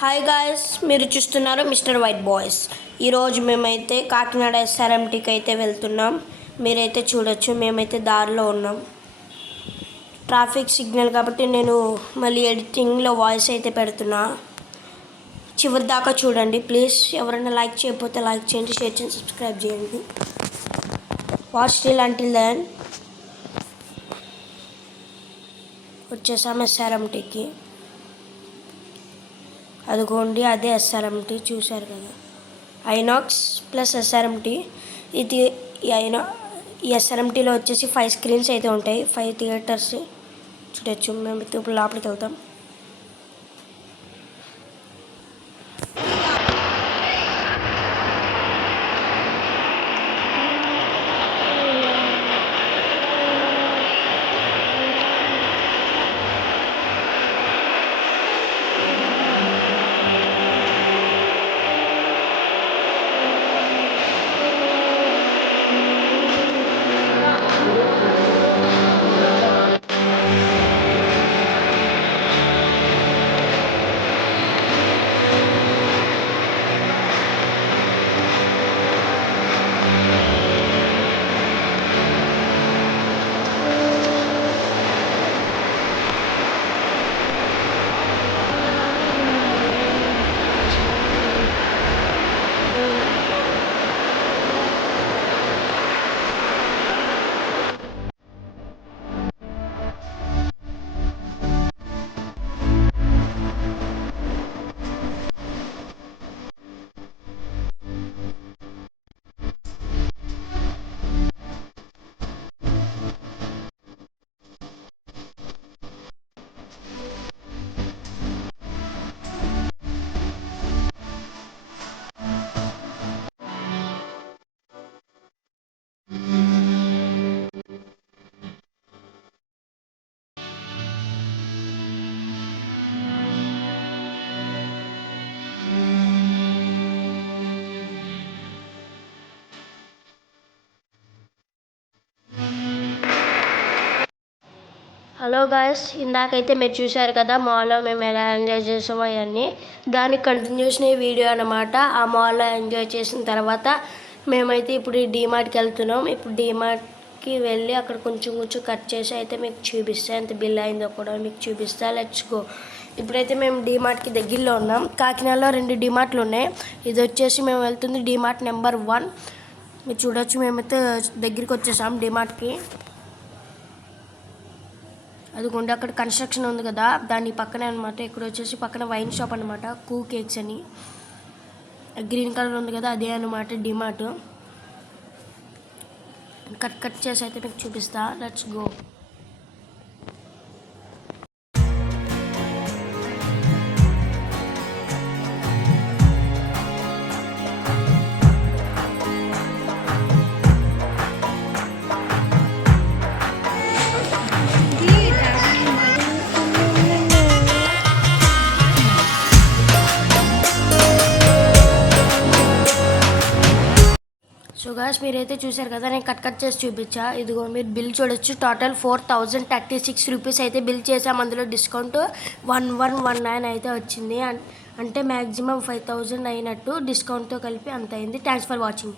Hi guys, మీరు చూస్తున్నారు mister white boys. ఈరోజు మేమైతే కాకినాడ ఎస్ఆర్ఎంటీకి అయితే వెళ్తున్నాం. మీరైతే చూడొచ్చు, మేమైతే దారిలో ఉన్నాం. ట్రాఫిక్ సిగ్నల్ కాబట్టి నేను మళ్ళీ ఎడిటింగ్లో వాయిస్ అయితే పెడుతున్నా. చివరి దాకా చూడండి ప్లీజ్. ఎవరైనా లైక్ చేయకపోతే లైక్ చేయండి, షేర్ చేయండి, సబ్స్క్రైబ్ చేయండి. Watch still until then. వచ్చేసాం ఎస్ఆర్ఎంటీకి. అదిగోండి, అదే ఎస్ఆర్ఎంటీ చూశారు కదా, ఐనాక్స్ ప్లస్ ఎస్ఆర్ఎంటీ. ఇది ఈ ఎస్ఆర్ఎంటీలో వచ్చేసి 5 స్క్రీన్స్ అయితే ఉంటాయి, 5 థియేటర్స్ చూడొచ్చు. మేము ఇప్పుడు లోపలికి వెళ్తాం. హలో గాయస్, ఇందాకైతే మీరు చూశారు కదా మాల్లో మేము ఎలా ఎంజాయ్ చేసామో అవన్నీ. దానికి కంటిన్యూషన్ ఈ వీడియో అనమాట. ఆ మాల్లో ఎంజాయ్ చేసిన తర్వాత మేమైతే ఇప్పుడు డీమార్ట్కి వెళ్తున్నాం. ఇప్పుడు డీమార్ట్కి వెళ్ళి అక్కడ కొంచెం కట్ చేసి అయితే మీకు చూపిస్తా, ఎంత బిల్ అయిందో కూడా మీకు చూపిస్తా. Let's go. ఇప్పుడైతే మేము డీమార్ట్కి దగ్గరలో ఉన్నాం. కాకినాడలో 2 డీమార్ట్లు ఉన్నాయి. ఇది వచ్చేసి మేము వెళ్తుంది డీమార్ట్ నెంబర్ 1. మీరు చూడొచ్చు, మేమైతే దగ్గరికి వచ్చేసాం డీమార్ట్కి. అదిగోండి, అక్కడ కన్స్ట్రక్షన్ ఉంది కదా, దాని పక్కనే అనమాట. ఇక్కడ వచ్చేసి పక్కన వైన్ షాప్ అనమాట, కూ కేక్స్ అని. గ్రీన్ కలర్ ఉంది కదా, అదే అనమాట డీమార్ట్. కట్ చేసి అయితే మీకు చూపిస్తా. Let's go. సో గాయస్, మీరైతే చూశారు కదా, నేను కట్ చేసి చూపించా. ఇదిగో మీరు బిల్ చూడొచ్చు. టోటల్ 4036 రూపీస్ అయితే బిల్ చేసాం. అందులో డిస్కౌంట్ 1119 అయితే వచ్చింది. అంటే మ్యాక్సిమం 5000 అయినట్టు. డిస్కౌంట్తో కలిపి అంత అయింది. Thanks for watching.